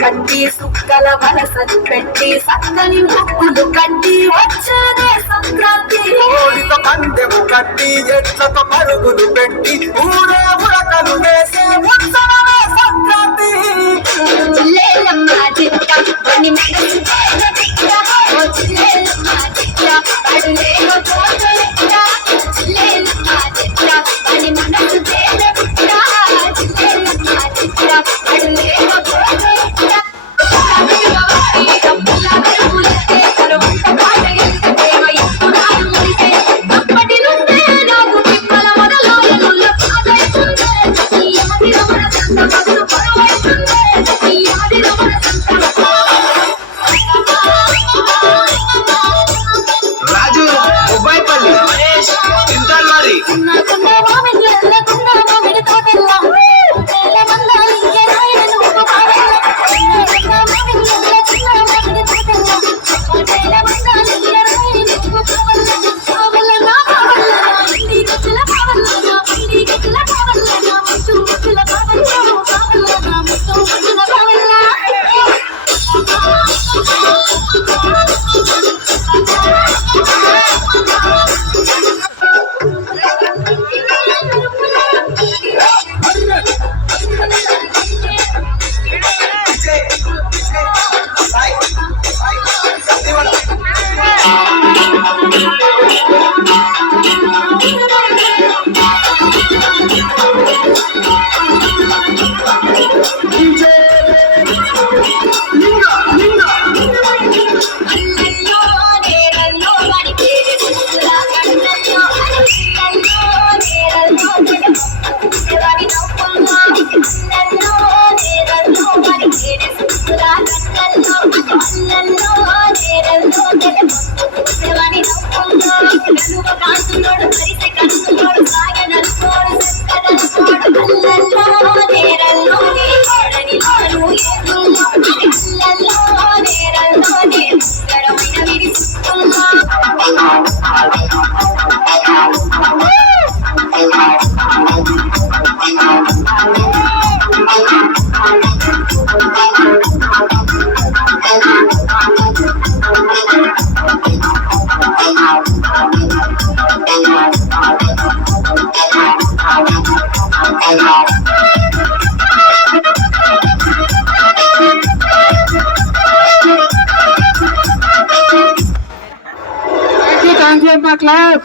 కట్టి సుక్కల వలసలు పెట్టి సక్కని ముక్కులు కట్టి వచ్చేదే సంక్రాంతి. కోడితో పందెము కట్టి ఎట్లతో పరుగులు పెట్టి ఊరే ఉరకలు వేసే ఉత్సవమే సంక్రాంతి. చిల్లేలమ్మ చిట్ట పని మనసు చిట్ట ఓ చిల్లేలమ్మ చిట్ట పడులేమో పోతెట్ట. చిల్లేలమ్మ చిట్ట పని మనసు చిట్ట చిల్లేలమ్మ చిట్ట పడులేమో పోతెట్ట. రాజు ఉబాయిపల్లి Mahesh ఇంతల్వారి Thank you, my club.